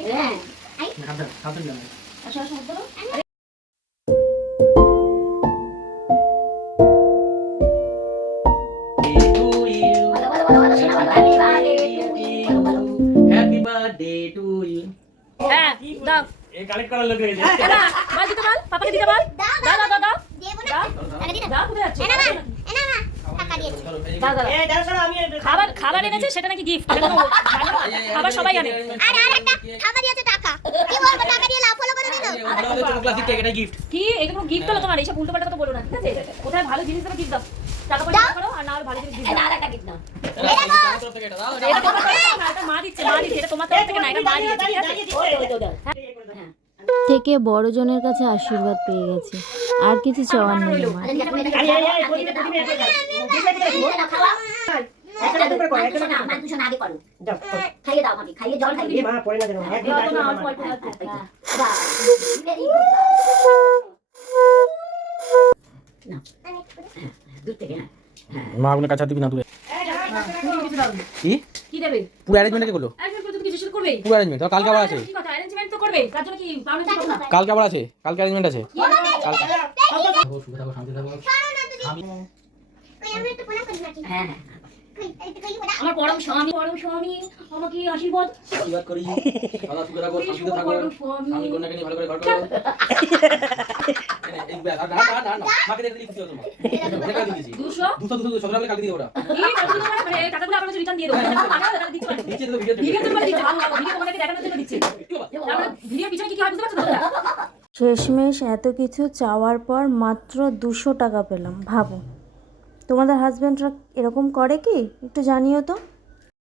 Happy birthday to you. হ্যাঁ দাও, এই কালেক্ট করার লোক রয়েছে। এনা বল দিতে বল, পাপাকে দিতে বল। দাও দাও দাও দাও দেবো না, দাও আগে দিন দাও, কোথায় যাচ্ছে? এনা না টাকা দিয়েছি। দাও দাও। এই দাঁড়াও শোনো, আমি খাবার খাবার এনেছে, সেটা নাকি গিফট। খাবার সবাই আনে। আর একটা টাকা দিয়েছে, টাকা কি বলবো, টাকা দিয়ে লাভ ফলো করে দিল। ছোট ক্লাসিক কেক, এটা গিফট। কি এগুলো গিফট হলো তোমার? এইসব উল্টো পাল্টা কথা বলো না, ঠিক আছে? কোথায় ভালো জিনিস দেবে গিফট দাও, টাকা পয়সা করো, আর না হলে ভালো জিনিস গিফট দাও। একটা গিফট না, আমার তরফ থেকে এটা দাও। এটা তোমার তরফ থেকে না, এটা মা দিচ্ছে, মা দিচ্ছে। এটা তোমার তরফ থেকে না, এটা মা দিয়েছে, ঠিক আছে? থেকে বড়জনের কাছে আশীর্বাদ পেয়ে গেছে, আর কিছু চাওয়ার নেই আমার। খাইয়ে দাও আমাকে, খাইয়ে জল খাইয়ে মা পড়ে না যেন। দাও না, অল্প অল্প অল্প। দূর থেকে না মা আপনার কাছে দিবি না দূরে। তুমি কিছু দাও। কি কি দেবে? পুরো অ্যারেঞ্জমেন্ট কে করলো? একজন করে তুমি কিছু শুরু করবে? পুরো অ্যারেঞ্জমেন্ট তো কালকে আবার আছে। কি কথা, অ্যারেঞ্জমেন্ট তো করবে, তার জন্য কি পাউন্ড দিতে না? কালকে আবার আছে, কালকে অ্যারেঞ্জমেন্ট আছে। কালকে সুখে থাকো, শান্তি থাকো। আমি হ্যাঁ আমার পরম স্বামী আমাকে আশীর্বাদ আশীর্বাদ করি, সদা সুখে থাকো, শান্তিতে থাকো। স্বামী কন্যাকে নিয়ে ভালো করে ঘর করো। এই ব্যাগ আর না মাকে দেখে খুশি হতো। অনেক কাল দিয়েছি 200 200 সদা বলে কালকে দিয়ে ওরা। এই মানে টাকাগুলো আপনারা রিটার্ন দিয়ে দেবো। টাকা দিচ্ছি মানে নিচে তো ভিডিও ভিডিও তো দিচ্ছি, ভালো ভিডিও তোমাদেরকে দেখানোর জন্য দিচ্ছি। আমরা ভিডিও পিছনে কি হয় বুঝতে পারছো তো? শেষমেশ এত কিছু চাওয়ার পর মাত্র 200 টাকা পেলাম। ভাবো, তোমাদের হাজব্যান্ডরা এরকম করে কি? একটু জানিও তো।